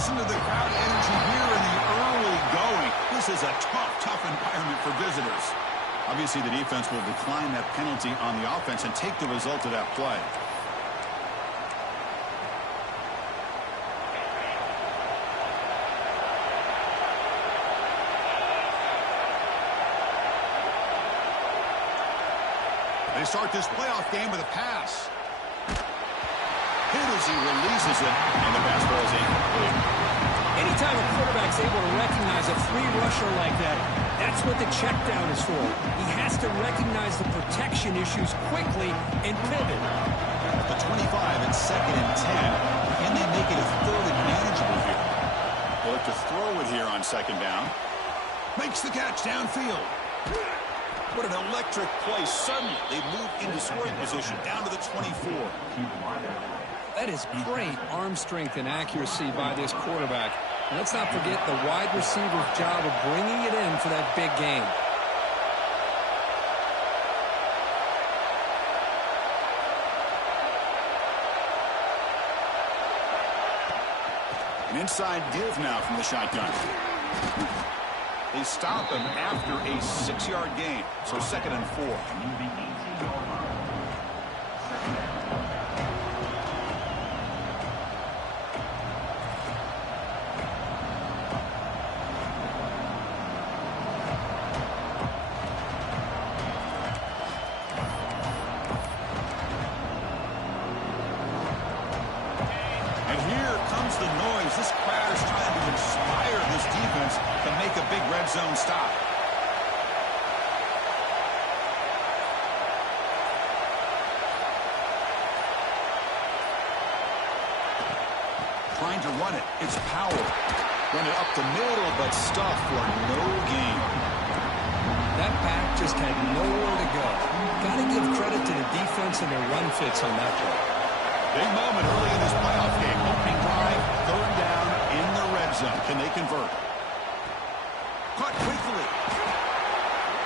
Listen to the crowd energy here in the early going. This is a tough environment for visitors. Obviously, the defense will decline that penalty on the offense and take the result of that play. They start this playoff game with a pass. Hit as he releases it, and the pass ball is incomplete. Anytime a quarterback's able to recognize a free rusher like that, that's what the check down is for. He has to recognize the protection issues quickly and pivot. At the 25 and 2nd and 10, can they make it a 3rd and manageable here? They'll have to throw it here on 2nd down. Makes the catch downfield. What an electric play. Suddenly, they move into scoring position down to the 24. That is great arm strength and accuracy by this quarterback. And let's not forget the wide receiver's job of bringing it in for that big game. An inside give now from the shotgun. They stop him after a 6-yard gain. So 2nd and 4. And here comes the noise. This crowd is trying to inspire this defense to make a big red zone stop. Trying to run it. It's Powell. Run it up the middle, but stuffed for no gain. That back just had nowhere to go. Got to give credit to the defense and their run fits on that play. Big moment early in this playoff game. Opening drive, 3rd down in the red zone. Can they convert? Caught quickly.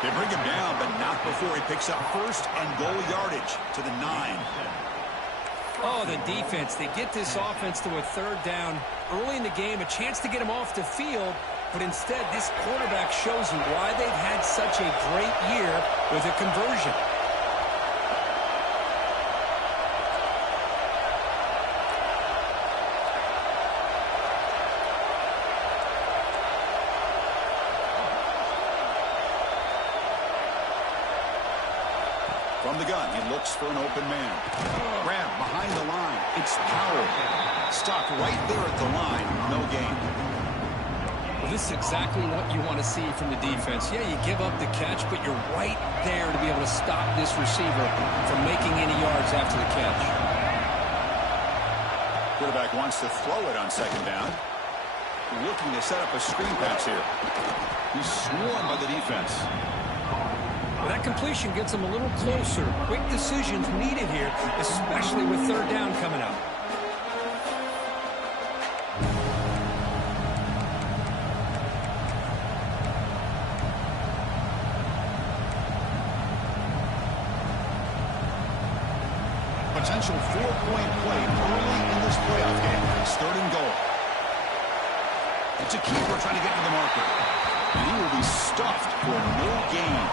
They bring him down, but not before he picks up 1st and goal yardage to the 9. Oh, the defense. They get this offense to a 3rd down early in the game, a chance to get him off the field, but instead this quarterback shows you why they've had such a great year with a conversion. From the gun, he looks for an open man. Grab behind the line. It's Powell. Stopped right there at the line. No gain. Well, this is exactly what you want to see from the defense. Yeah, you give up the catch, but you're right there to be able to stop this receiver from making any yards after the catch. Quarterback wants to throw it on 2nd down. Looking to set up a screen pass here. He's swarmed by the defense. Well, that completion gets them a little closer. Quick decisions needed here, especially with 3rd down coming up. Potential 4-point play early in this playoff game. It's 3rd and goal. It's a keeper trying to get to the marker. And he will be stuffed for no gain.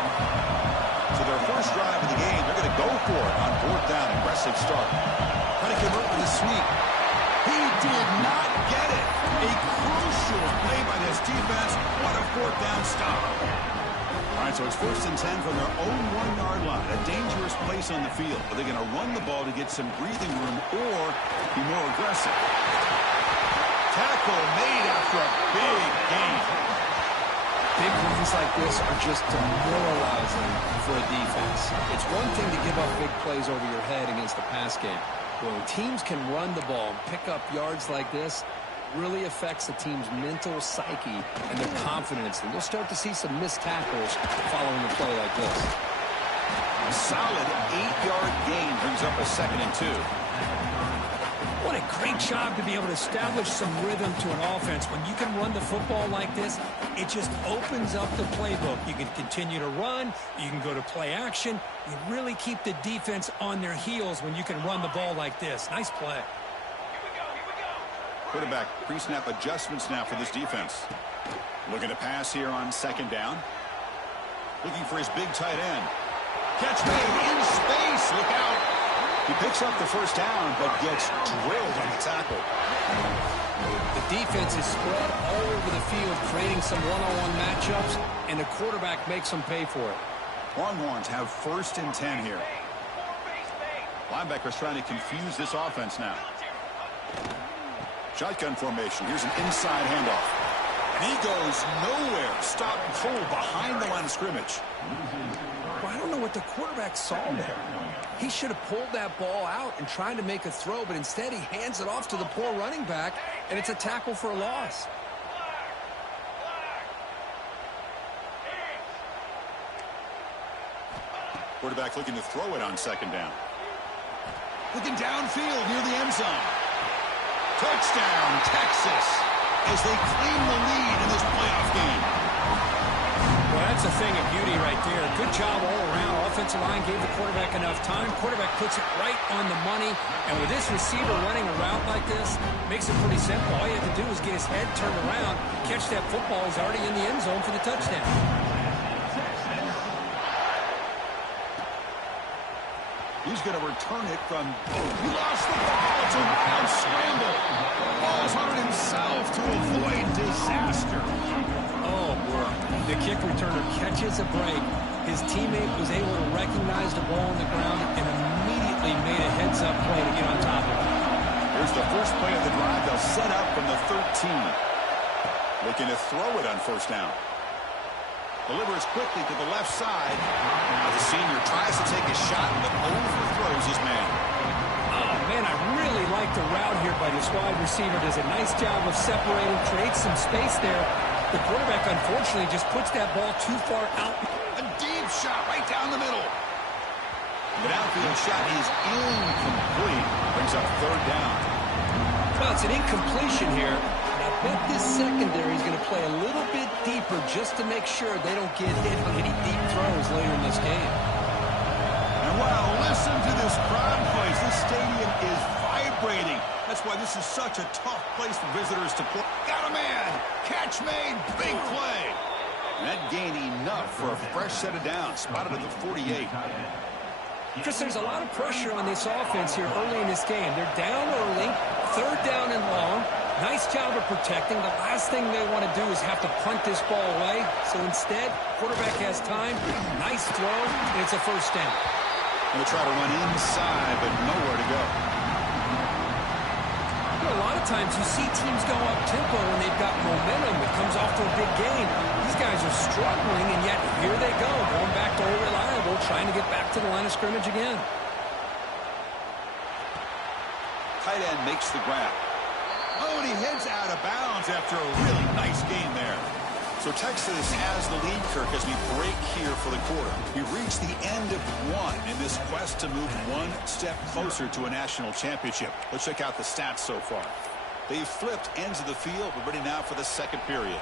So their first drive of the game, they're going to go for it on 4th down. Aggressive start. Trying to convert with a sweep. He did not get it. A crucial play by this defense. What a 4th down stop. All right, so it's 1st and 10 from their own 1-yard line. A dangerous place on the field. Are they going to run the ball to get some breathing room or be more aggressive? Tackle made after a big gain. Big runs like this are just demoralizing for a defense. It's one thing to give up big plays over your head against the pass game. When teams can run the ball and pick up yards like this, really affects the team's mental psyche and their confidence. And you'll start to see some missed tackles following a play like this. A solid 8-yard gain brings up a 2nd and 2. What a great job to be able to establish some rhythm to an offense. When you can run the football like this, it just opens up the playbook. You can continue to run. You can go to play action. You really keep the defense on their heels when you can run the ball like this. Nice play. Quarterback pre-snap adjustments now for this defense. Looking to pass here on second down. Looking for his big tight end. Catch made in space. Look out. He picks up the first down, but gets drilled on the tackle. The defense is spread all over the field, creating some one-on-one matchups, and the quarterback makes them pay for it. Longhorns have 1st and 10 here. Linebackers trying to confuse this offense now. Shotgun formation. Here's an inside handoff. And he goes nowhere. Stopped cold behind the line of scrimmage. Well, I don't know what the quarterback saw there. He should have pulled that ball out and tried to make a throw, but instead he hands it off to the poor running back, and it's a tackle for a loss. Quarterback looking to throw it on second down. Looking downfield near the end zone. Touchdown, Texas, as they claim the lead in this playoff game. Well, that's a thing of beauty right there. Good job all around. Offensive line gave the quarterback enough time. Quarterback puts it right on the money. And with this receiver running a route like this, makes it pretty simple. All you have to do is get his head turned around, catch that football. He's already in the end zone for the touchdown. He's going to return it from... He lost the ball. It's a wild scramble. Falls on it himself to avoid disaster. Oh, boy. The kick returner catches a break. His teammate was able to recognize the ball on the ground and immediately made a heads-up play to get on top of it. Here's the first play of the drive. They'll set up from the 13. Looking to throw it on first down. Delivers quickly to the left side. Now the senior tries to take a shot, but overthrows his man. Oh, man, I really like the route here by this wide receiver. Does a nice job of separating, creates some space there. The quarterback, unfortunately, just puts that ball too far out. A deep shot right down the middle. The downfield shot is incomplete. Brings up third down. Well, it's an incompletion here. I bet this secondary is going to play a little bit deeper just to make sure they don't get hit on any deep throws later in this game. And wow, listen to this crowd noise. This stadium is vibrating. That's why this is such a tough place for visitors to play. Got a man. Catch made. Big play. And that gained enough for a fresh set of downs. Spotted at the 48. Chris, there's a lot of pressure on this offense here early in this game. They're down early, third down and long. Nice job of protecting. The last thing they want to do is have to punt this ball away. So instead, quarterback has time. Nice throw, and it's a first down. They'll try to run inside, but nowhere to go. You know, a lot of times you see teams go up-tempo when they've got momentum. It comes off to a big game. These guys are struggling, and yet here they go, going back to old reliable, trying to get back to the line of scrimmage again. Tight end makes the grab. Oh, and he heads out of bounds after a really nice game there. So Texas has the lead, Kirk, as we break here for the quarter. We reach the end of one in this quest to move one step closer to a national championship. Let's check out the stats so far. They've flipped ends of the field. We're ready now for the second period.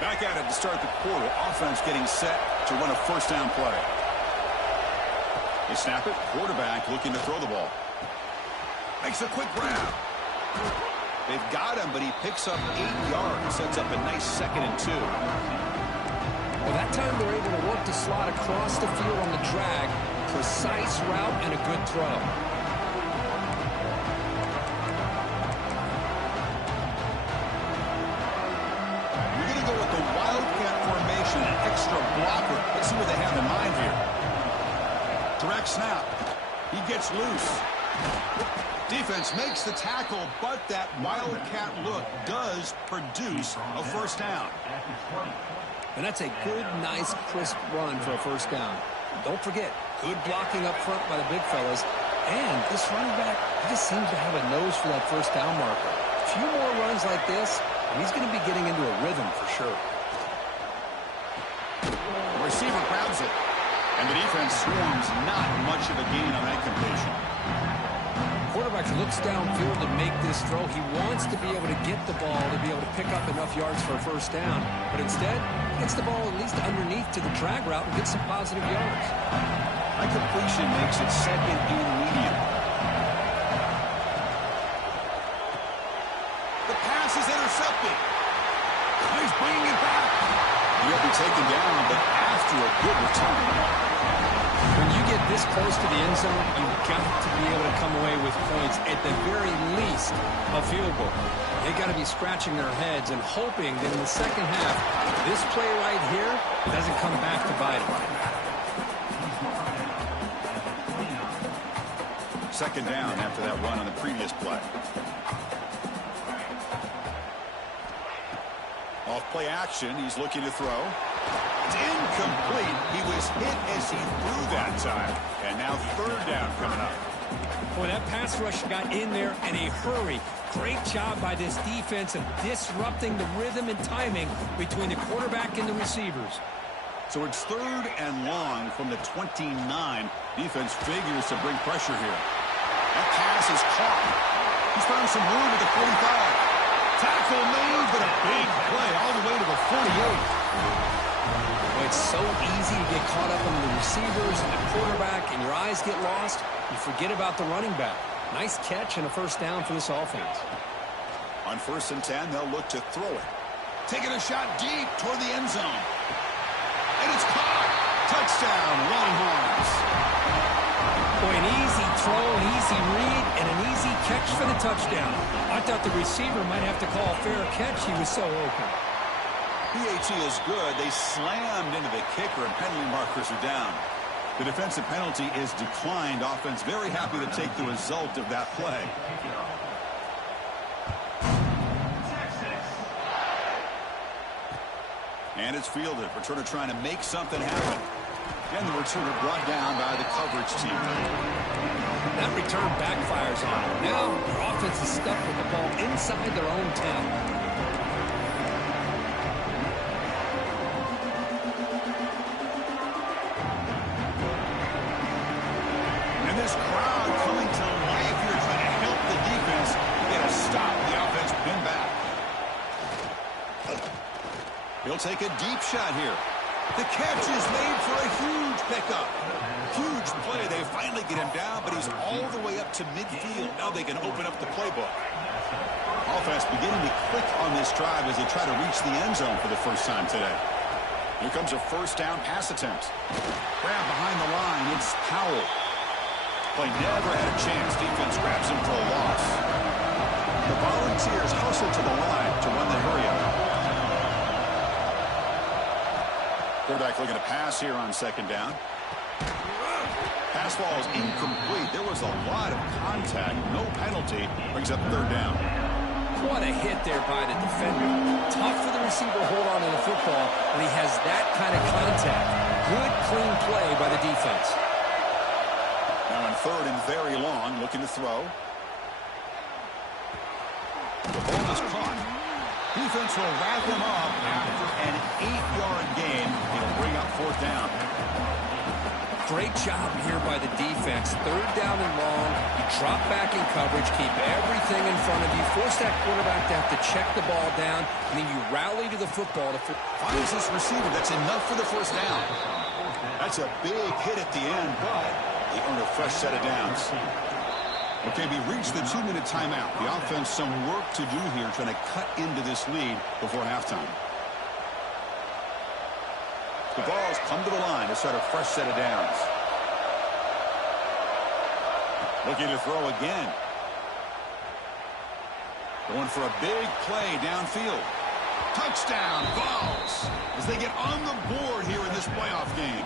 Back at it to start the quarter. Offense getting set to run a first down play. They snap it. Quarterback looking to throw the ball. Makes a quick grab. They've got him, but he picks up 8 yards. Sets up a nice 2nd and 2. Well, that time they're able to work the slot across the field on the drag. Precise route and a good throw. We're going to go with the Wildcat formation, an extra blocker. Let's see what they have in mind here. Direct snap. He gets loose. Defense makes the tackle, but that Wildcat look does produce a first down. And that's a good, nice, crisp run for a first down. Don't forget, good blocking up front by the big fellas. And this running back, he just seems to have a nose for that first down marker. A few more runs like this, and he's going to be getting into a rhythm for sure. The receiver grabs it, and the defense swarms not much of a gain on that completion. Quarterback looks downfield to make this throw. He wants to be able to get the ball to be able to pick up enough yards for a first down. But instead, he gets the ball at least underneath to the drag route and gets some positive yards. That completion makes it 2nd and medium. intercepted. He's bringing it back. He'll be taken down, but after a good return. When you get this close to the end zone, you've got to be able to come away with points, at the very least, a field goal. They got to be scratching their heads and hoping that in the second half, this play right here doesn't come back to bite them. Second down after that run on the previous play. Off play action, he's looking to throw. It's incomplete. He was hit as he threw that time. And now third down coming up. Boy, that pass rush got in there in a hurry. Great job by this defense of disrupting the rhythm and timing between the quarterback and the receivers. So it's third and long from the 29. Defense figures to bring pressure here. That pass is caught. He's found some room at the 45. Tackle made, but a big play all the way to the 48. Well, it's so easy to get caught up in the receivers and the quarterback, and your eyes get lost. You forget about the running back. Nice catch and a first down for this offense. On 1st and 10, they'll look to throw it. Taking a shot deep toward the end zone. And it's caught. Touchdown, Longhorns. Boy, an easy throw, an easy read, and an easy catch for the touchdown. I thought the receiver might have to call a fair catch. He was so open. PAT is good. They slammed into the kicker, and penalty markers are down. The defensive penalty is declined. Offense very happy to take the result of that play. And it's fielded. Returner trying to make something happen. And the returner brought down by the coverage team. That return backfires on them. Now their offense is stuck with the ball inside their own 10. This crowd coming to life here trying to help the defense get a stop. The offense pinned back. He'll take a deep shot here. The catch is made for a huge pickup. Huge play. They finally get him down, but he's all the way up to midfield. Now they can open up the playbook. Offense beginning to click on this drive as they try to reach the end zone for the first time today. Here comes a first down pass attempt. Grab behind the line. It's Powell. Play never had a chance. Defense grabs him for a loss. The Volunteers hustle to the line to run the hurry-up. Quarterback looking to pass here on second down. Pass ball is incomplete. There was a lot of contact. No penalty. Brings up third down. What a hit there by the defender. Tough for the receiver to hold on to the football when he has that kind of contact. Good, clean play by the defense. Now on third and very long, looking to throw. The ball is caught. Defense will wrap him up after an 8-yard gain. It'll bring up fourth down. Great job here by the defense. Third down and long. You drop back in coverage, keep everything in front of you, force that quarterback to have to check the ball down, and then you rally to the football. Finds this receiver. That's enough for the first down. That's a big hit at the end, but they earn a fresh set of downs. Okay, we reached the 2-minute timeout. The offense some work to do here trying to cut into this lead before halftime. The balls come to the line to start a fresh set of downs. Looking to throw again. Going for a big play downfield. Touchdown, Vols, as they get on the board here in this playoff game.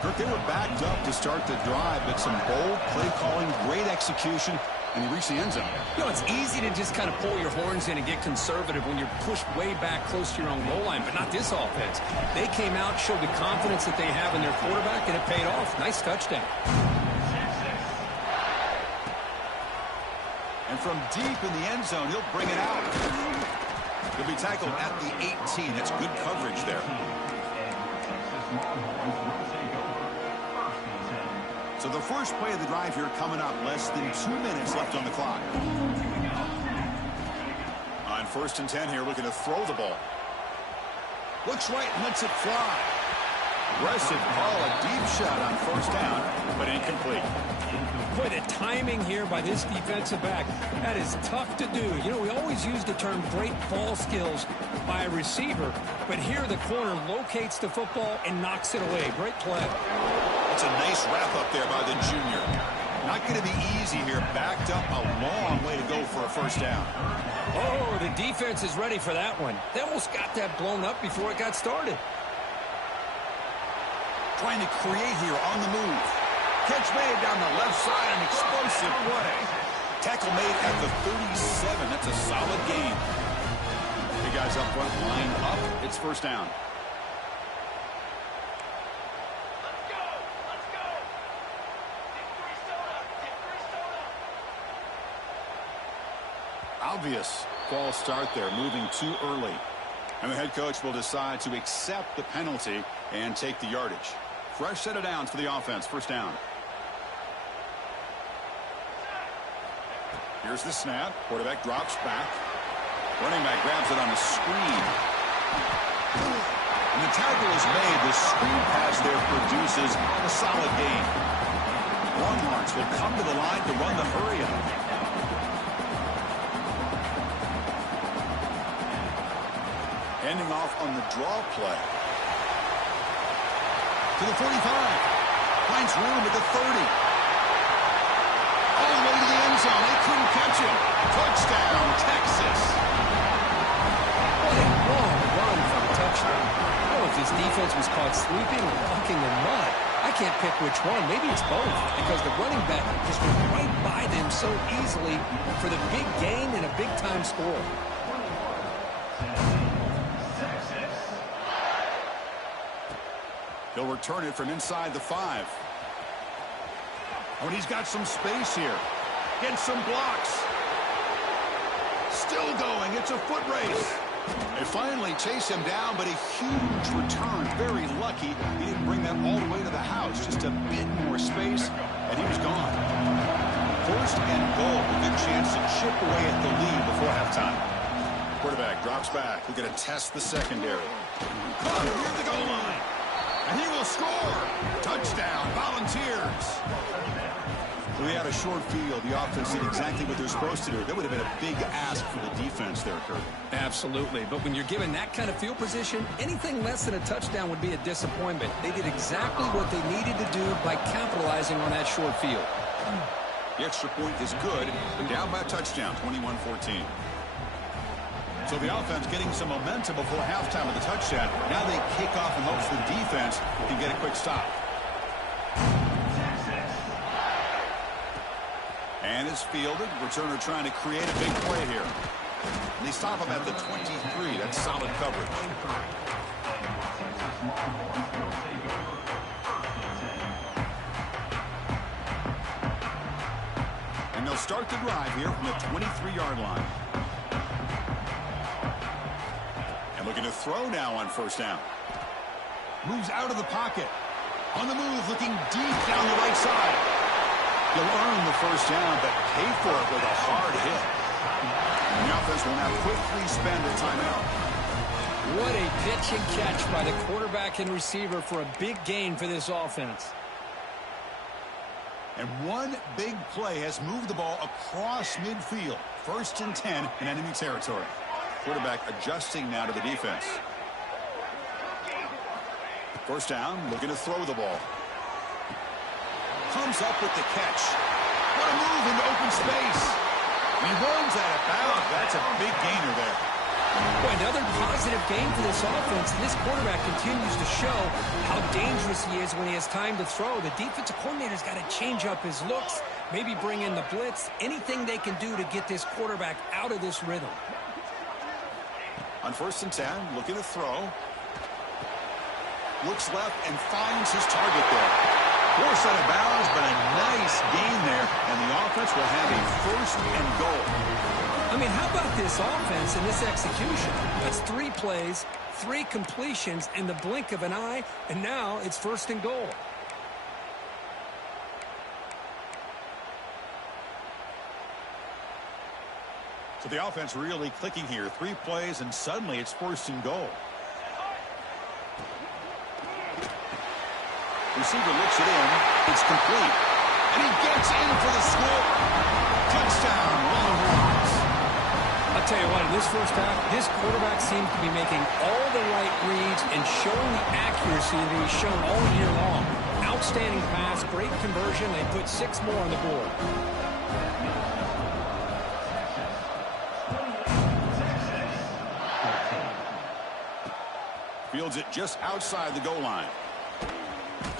Kirk, they were backed up to start the drive, but some bold play calling, great execution, and they reached the end zone. You know, it's easy to just kind of pull your horns in and get conservative when you're pushed way back close to your own goal line, but not this offense. They came out, showed the confidence that they have in their quarterback, and it paid off. Nice touchdown. And from deep in the end zone, he'll bring it out. He'll be tackled at the 18. That's good coverage there. So the first play of the drive here coming up. Less than 2 minutes left on the clock. On 1st and 10 here, looking to throw the ball. Looks right and lets it fly. Aggressive call, a deep shot on first down, but incomplete. Boy, the timing here by this defensive back, that is tough to do. You know, we always use the term great ball skills by a receiver, but here the corner locates the football and knocks it away. Great play. That's a nice wrap up there by the junior. Not going to be easy here. Backed up a long way to go for a first down. Oh, the defense is ready for that one. They almost got that blown up before it got started. Trying to create here on the move. Catch made down the left side, an explosive play. Tackle made at the 37. That's a solid gain. The guys up front line up. It's first down. Obvious false start there, moving too early. And the head coach will decide to accept the penalty and take the yardage. Fresh set of downs for the offense. First down. Here's the snap. Quarterback drops back. Running back grabs it on the screen. And the tackle is made. The screen pass there produces a solid gain. Longhorns will come to the line to run the hurry up. Ending off on the draw play. To the 45. Finds room at the 30. All the way to the end zone. They couldn't catch him. Touchdown, Texas. What a long run for a touchdown. Oh, if this defense was caught sleeping or walking in mud, I can't pick which one. Maybe it's both, because the running back just went right by them so easily for the big gain and a big-time score. He'll return it from inside the 5. Oh, and he's got some space here. Gets some blocks. Still going. It's a foot race. They finally chase him down, but a huge return. Very lucky he didn't bring that all the way to the house. Just a bit more space, and he was gone. First and goal. A good chance to chip away at the lead before halftime. Quarterback drops back. We're going to test the secondary. Caught him near the goal line. And he will score. Touchdown, Volunteers. We had a short field. The offense did exactly what they're supposed to do. That would have been a big ask for the defense there, Kurt. Absolutely. But when you're given that kind of field position, anything less than a touchdown would be a disappointment. They did exactly what they needed to do by capitalizing on that short field. The extra point is good. They're down by a touchdown, 21-14. So the offense getting some momentum before halftime with the touchdown. Now they kick off in hopes the defense can get a quick stop. And it's fielded. Returner trying to create a big play here. And they stop him at the 23. That's solid coverage. And they'll start the drive here from the 23-yard line. And looking to throw now on first down. Moves out of the pocket. On the move, looking deep down the right side. He'll earn the first down, but pay for it with a hard hit. And the offense will now quickly spend a timeout. What a pitch and catch by the quarterback and receiver for a big gain for this offense. And one big play has moved the ball across midfield. 1st and 10 in enemy territory. Quarterback adjusting now to the defense. First down, looking to throw the ball. Comes up with the catch. What a move into open space. He runs out of bounds. That's a big gainer there. Boy, another positive gain for this offense. And this quarterback continues to show how dangerous he is when he has time to throw. The defensive coordinator's got to change up his looks, maybe bring in the blitz, anything they can do to get this quarterback out of this rhythm. On 1st and 10, looking to throw. Looks left and finds his target there. Forced out of bounds, but a nice gain there. And the offense will have a 1st and goal. I mean, how about this offense and this execution? That's 3 plays, 3 completions in the blink of an eye, and now it's 1st and goal. So the offense really clicking here. 3 plays, and suddenly it's 1st and goal. Receiver looks it in. It's complete. And he gets in for the score. Touchdown, Longhorns. I'll tell you what, in this first half, this quarterback seems to be making all the right reads and showing the accuracy that he's shown all year long. Outstanding pass, great conversion. They put 6 more on the board. Fields it just outside the goal line.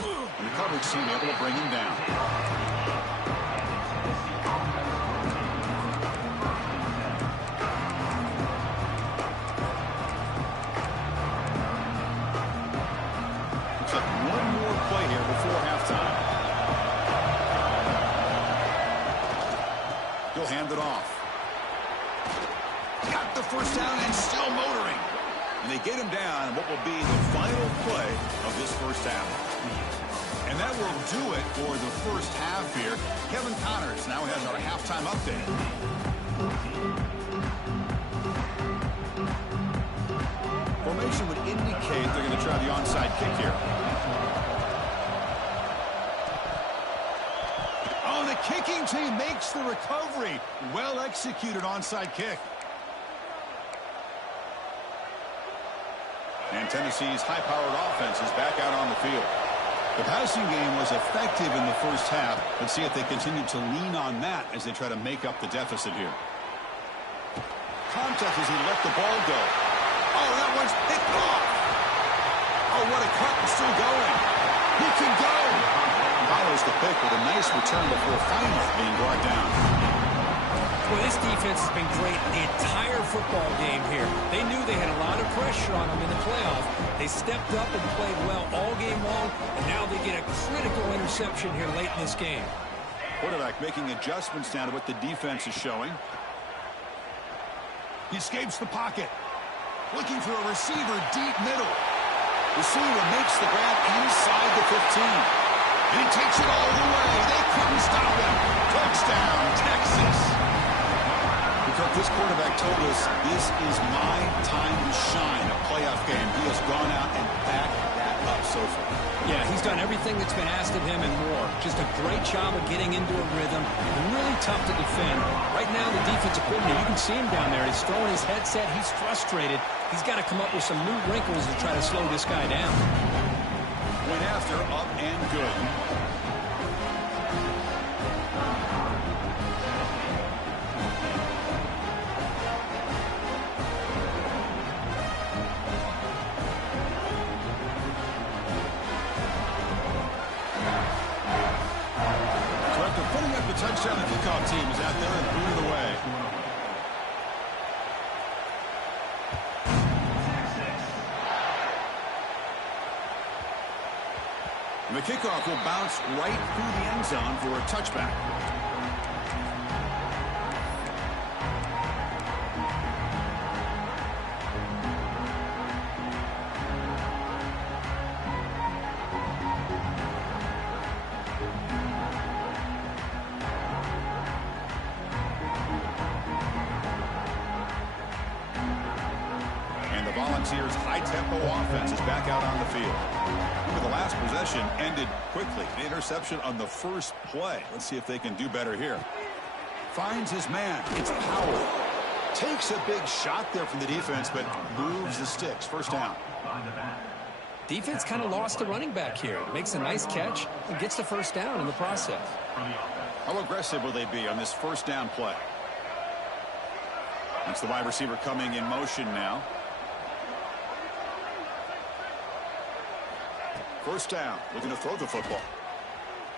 And the coverage team able to bring him down. Looks like one more play here before halftime. He'll hand it off. Got the first down and still motoring. And they get him down in what will be the final play of this first half. And that will do it for the first half here. Kevin Connors now has our halftime update. Formation would indicate they're going to try the onside kick here. Oh, the kicking team makes the recovery. Well executed onside kick. And Tennessee's high-powered offense is back out on the field. The passing game was effective in the first half. Let's see if they continue to lean on that as they try to make up the deficit here. Contact as he let the ball go. Oh, that one's picked off. Oh, what a cut, and still going. He can go. Follows the pick with a nice return before finally being brought down. Well, this defense has been great the entire football game here. They knew they had a lot of pressure on them in the playoff. They stepped up and played well all game long, and now they get a critical interception here late in this game. Quarterback making adjustments now to what the defense is showing. He escapes the pocket. Looking for a receiver deep middle. Receiver makes the grab inside the 15. And he takes it all the way. They couldn't stop him. Touchdown, Texas. Because this quarterback told us this is my time to shine, a playoff game. He has gone out and backed that up so far. Yeah, he's done everything that's been asked of him and more. Just a great job of getting into a rhythm. Really tough to defend. Right now, the defensive coordinator, you can see him down there. He's throwing his headset. He's frustrated. He's got to come up with some new wrinkles to try to slow this guy down. Went after, up and good. Touchdown, the kickoff team is out there and booted away. And the kickoff will bounce right through the end zone for a touchback. Volunteers' high-tempo offense is back out on the field. Remember, the last possession ended quickly. An interception on the first play. Let's see if they can do better here. Finds his man. It's Powell. Takes a big shot there from the defense, but moves the sticks. First down. Defense kind of lost the running back here. Makes a nice catch and gets the first down in the process. How aggressive will they be on this first down play? That's the wide receiver coming in motion now. First down, looking to throw the football.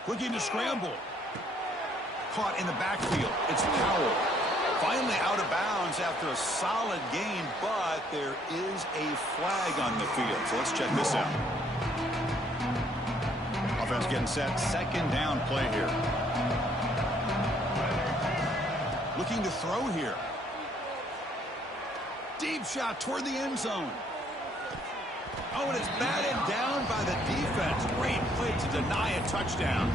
Looking to scramble. Caught in the backfield. It's Powell. Finally out of bounds after a solid game, but there is a flag on the field. So let's check this out. Offense getting set. Second down play here. Looking to throw here. Deep shot toward the end zone. Oh, and it's batted down by the defense. Great play to deny a touchdown.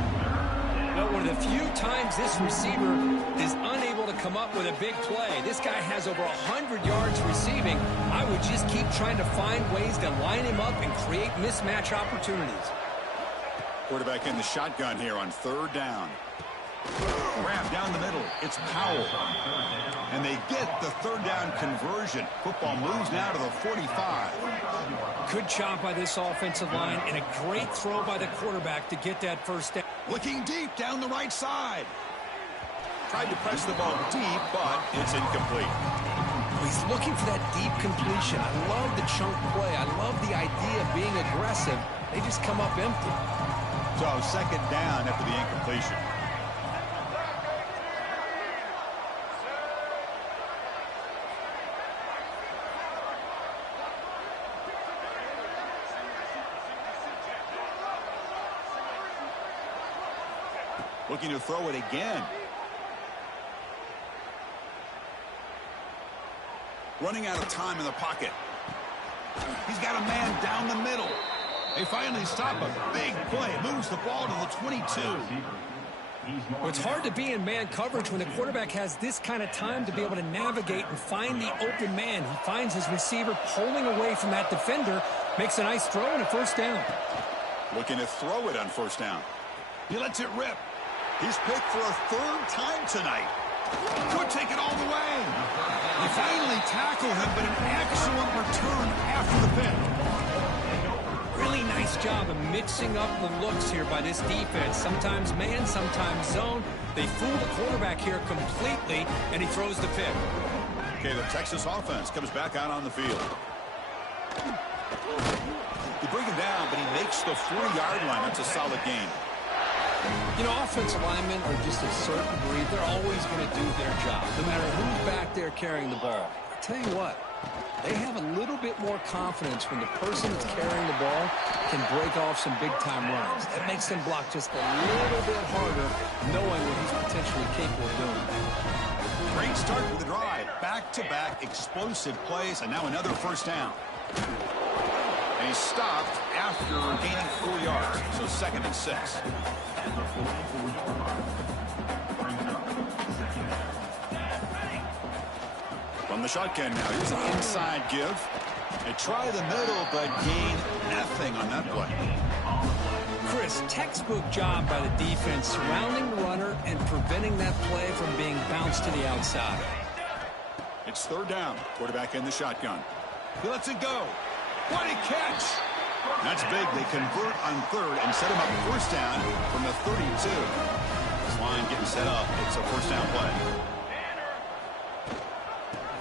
Well, one of the few times this receiver is unable to come up with a big play. This guy has over 100 yards receiving. I would just keep trying to find ways to line him up and create mismatch opportunities. Quarterback in the shotgun here on third down. Grab down the middle. It's Powell. And they get the third down conversion. Football moves now to the 45. Good job by this offensive line and a great throw by the quarterback to get that first down. Looking deep down the right side. Tried to press the ball deep, but it's incomplete. He's looking for that deep completion. I love the chunk play. I love the idea of being aggressive. They just come up empty. So second down after the incompletion. Looking to throw it again. Running out of time in the pocket. He's got a man down the middle. They finally stop a big play. Moves the ball to the 22. Well, it's hard to be in man coverage when the quarterback has this kind of time to be able to navigate and find the open man. He finds his receiver pulling away from that defender. Makes a nice throw and a first down. Looking to throw it on first down. He lets it rip. He's picked for a third time tonight. Could take it all the way. They finally tackle him, but an excellent return after the pick. Really nice job of mixing up the looks here by this defense. Sometimes man, sometimes zone. They fool the quarterback here completely, and he throws the pick. Okay, the Texas offense comes back out on the field. They bring him down, but he makes the 40-yard line. That's a solid gain. You know, offensive linemen are just a certain breed. They're always going to do their job, no matter who's back there carrying the ball. I tell you what, they have a little bit more confidence when the person that's carrying the ball can break off some big-time runs. That makes them block just a little bit harder, knowing what he's potentially capable of doing. Great start with the drive. Back-to-back explosive plays, and now another first down. And he's stopped after gaining 4 yards, so 2nd and 6. From the shotgun now, here's an inside give. They try the middle, but gain nothing on that play. Chris, textbook job by the defense surrounding the runner and preventing that play from being bounced to the outside. It's third down. Quarterback in the shotgun. He lets it go. What a catch! That's big. They convert on third and set him up first down from the 32. This line getting set up. It's a first down play.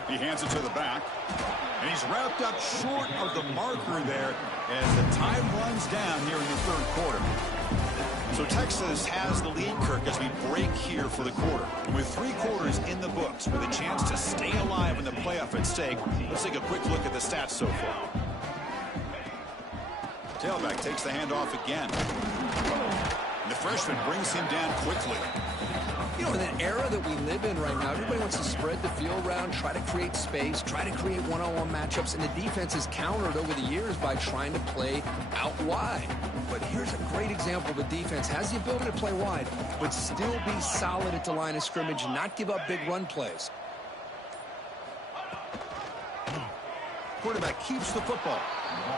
He hands it to the back. And he's wrapped up short of the marker there as the time runs down here in the third quarter. So Texas has the lead, Kirk, as we break here for the quarter. And with 3 quarters in the books with a chance to stay alive in the playoff at stake, let's take a quick look at the stats so far. Tailback takes the handoff again. And the freshman brings him down quickly. You know, in an era that we live in right now, everybody wants to spread the field around, try to create space, try to create one-on-one matchups, and the defense is countered over the years by trying to play out wide. But here's a great example of a defense has the ability to play wide, but still be solid at the line of scrimmage and not give up big run plays. Quarterback keeps the football.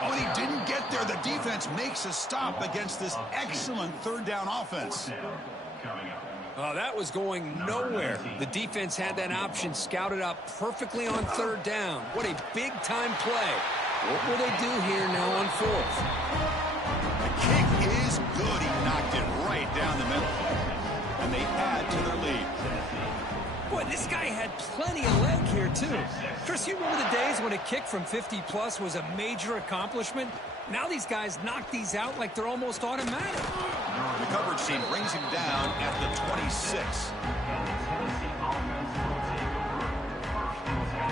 Oh, and he didn't get there. The defense makes a stop against this excellent third down offense. Oh, that was going nowhere. The defense had that option scouted out perfectly on third down. What a big-time play. What will they do here now on fourth? The kick is good. He knocked it right down the middle. And they add to their lead. Boy, this guy had plenty of leg here, too. Chris, you remember the days when a kick from 50-plus was a major accomplishment? Now these guys knock these out like they're almost automatic. The coverage team brings him down at the 26.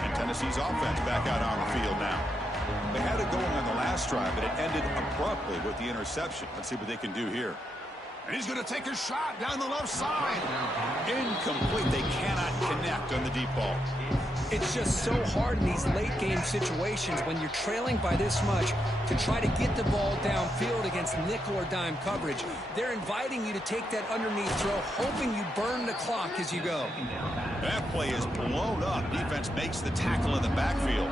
And Tennessee's offense back out on the field now. They had it going on the last drive, but it ended abruptly with the interception. Let's see what they can do here. And he's going to take a shot down the left side. Incomplete. They cannot connect on the deep ball. It's just so hard in these late-game situations when you're trailing by this much to try to get the ball downfield against nickel or dime coverage. They're inviting you to take that underneath throw, hoping you burn the clock as you go. That play is blown up. Defense makes the tackle in the backfield.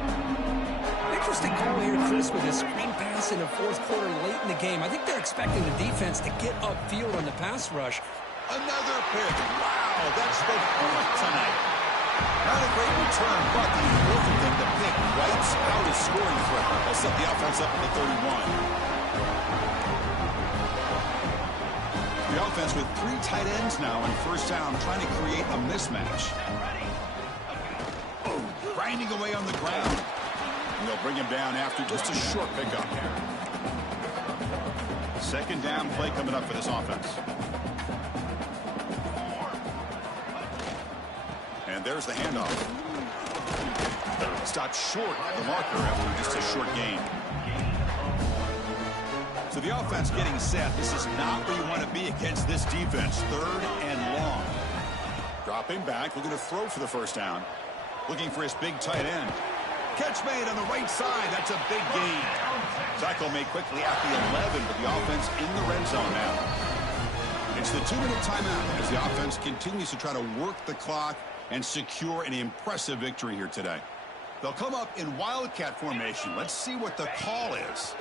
Make Interesting call here, Chris, with a screen pass in the fourth quarter late in the game. I think they're expecting the defense to get upfield on the pass rush. Another pick. Wow, that's the fourth tonight. Not a great return, but the important thing, the pick wipes out his scoring threat. They'll set the offense up at the 31. The offense with 3 tight ends now on first down, trying to create a mismatch. Grinding away on the ground. And they'll bring him down after just a short pickup. Second down play coming up for this offense. And there's the handoff. Stopped short of the marker after just a short gain. So the offense getting set. This is not where you want to be against this defense. Third and long. Dropping back, looking to throw for the first down. Looking for his big tight end. Catch made on the right side. That's a big gain. Tackle made quickly at the 11, but the offense in the red zone now. It's the 2-minute timeout as the offense continues to try to work the clock and secure an impressive victory here today. They'll come up in Wildcat formation. Let's see what the call is.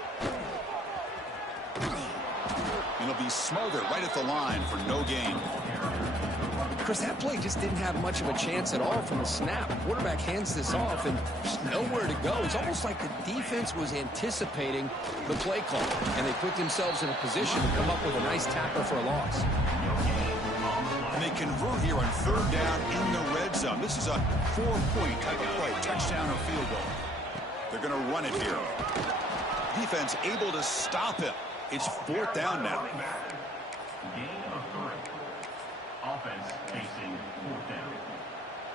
It'll be Smothers right at the line for no gain. Chris, that play just didn't have much of a chance at all from the snap. Quarterback hands this off and just nowhere to go. It's almost like the defense was anticipating the play call, and they put themselves in a position to come up with a nice tackle for a loss. And they convert here on third down in the red zone. This is a 4-point type of play, touchdown or field goal. They're going to run it here. Defense able to stop him. It's fourth down now. Offense facing fourth down.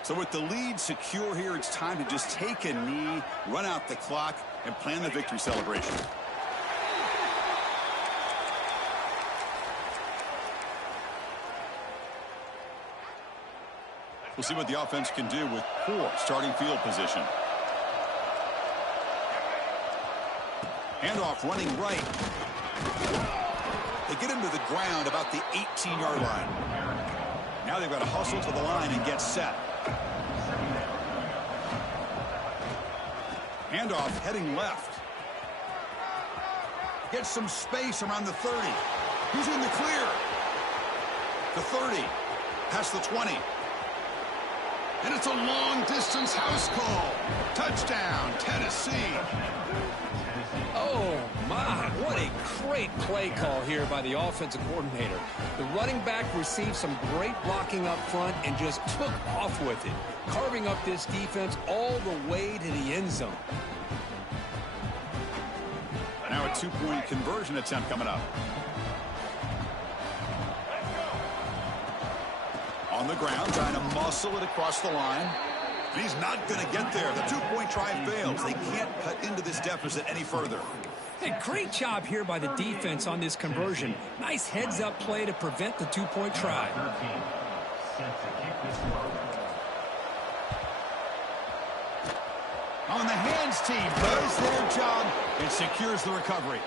So with the lead secure here, it's time to just take a knee, run out the clock, and plan the victory celebration. We'll see what the offense can do with poor starting field position. Handoff running right. They get him to the ground about the 18-yard line. Now they've got to hustle to the line and get set. Handoff heading left. Gets some space around the 30. Who's in the clear? The 30. Past the 20. And it's a long-distance house call. Touchdown, Tennessee. Oh, my. What a great play call here by the offensive coordinator. The running back received some great blocking up front and just took off with it, carving up this defense all the way to the end zone. Now a 2-point conversion attempt coming up. On the ground, trying to muscle it across the line. And he's not going to get there. The 2-point try fails. They can't cut into this deficit any further. Hey, great job here by the defense on this conversion. Nice heads-up play to prevent the 2-point try. On the hands team does their job and secures the recovery.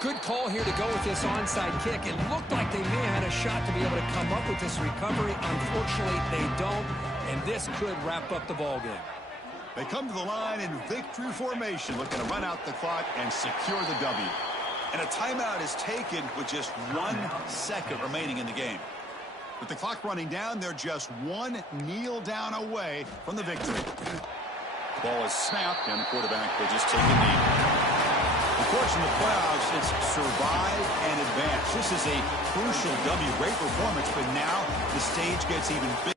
Good call here to go with this onside kick. It looked like they may have had a shot to be able to come up with this recovery. Unfortunately, they don't, and this could wrap up the ballgame. They come to the line in victory formation, looking to run out the clock and secure the W. And a timeout is taken with just 1 second remaining in the game. With the clock running down, they're just one kneel down away from the victory. The ball is snapped, and the quarterback will just take a knee. Of course, in the playoffs, it's survive and advance. This is a crucial W. Great performance, but now the stage gets even bigger.